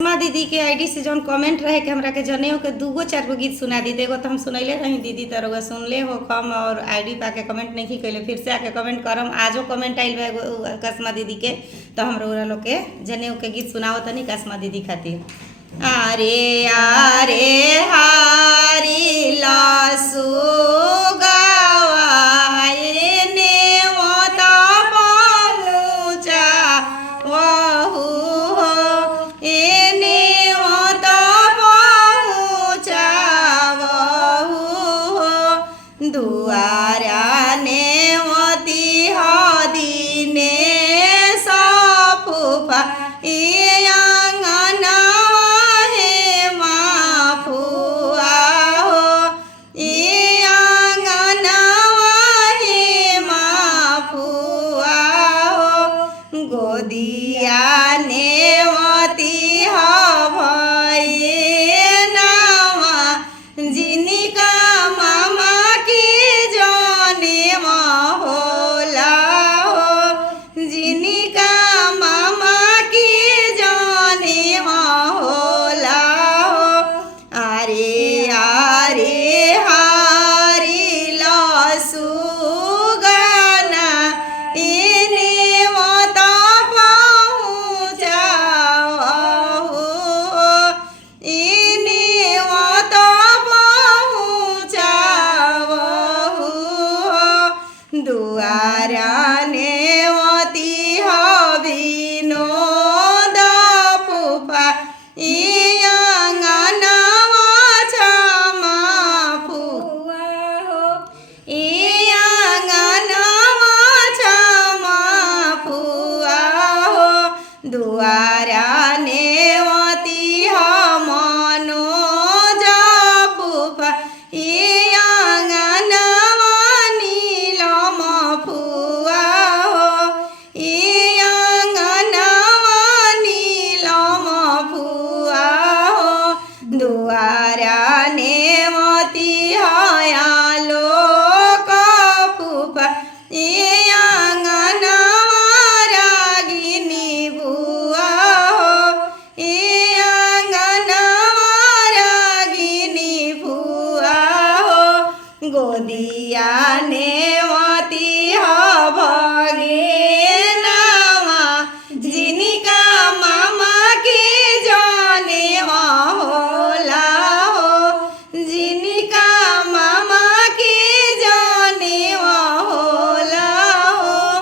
करिश्मा दीदी के आईडी से जौन कमेंट रहे कि हमरा के जनेऊ के दूगो चार गो गीत सुना दी। एगो तो हम सुनैले रही दीदी, तो रउआ सुनले हो कम और आईडी पाके कमेंट नहीं कैले, फिर से आके कमेंट करम। आजो कमेंट आइल बा एगो करिश्मा दीदी के, तो हम रउआ लोग के जनेऊ के गीत सुनाओ तनी करिश्मा दीदी खातिर। आरे आरे हारी लासू दुआरा नेवती हदीने सफुफा आंगना हे माफुआ हो, आंगना हे माफुआ हो। गोदिया नेवती हभये नावा जिनिका दुआरा नेवती हबिनो दफुफा आंगना छमा फुआ हो, आंगना छमा फुआ हो। दुआरा नेवती हम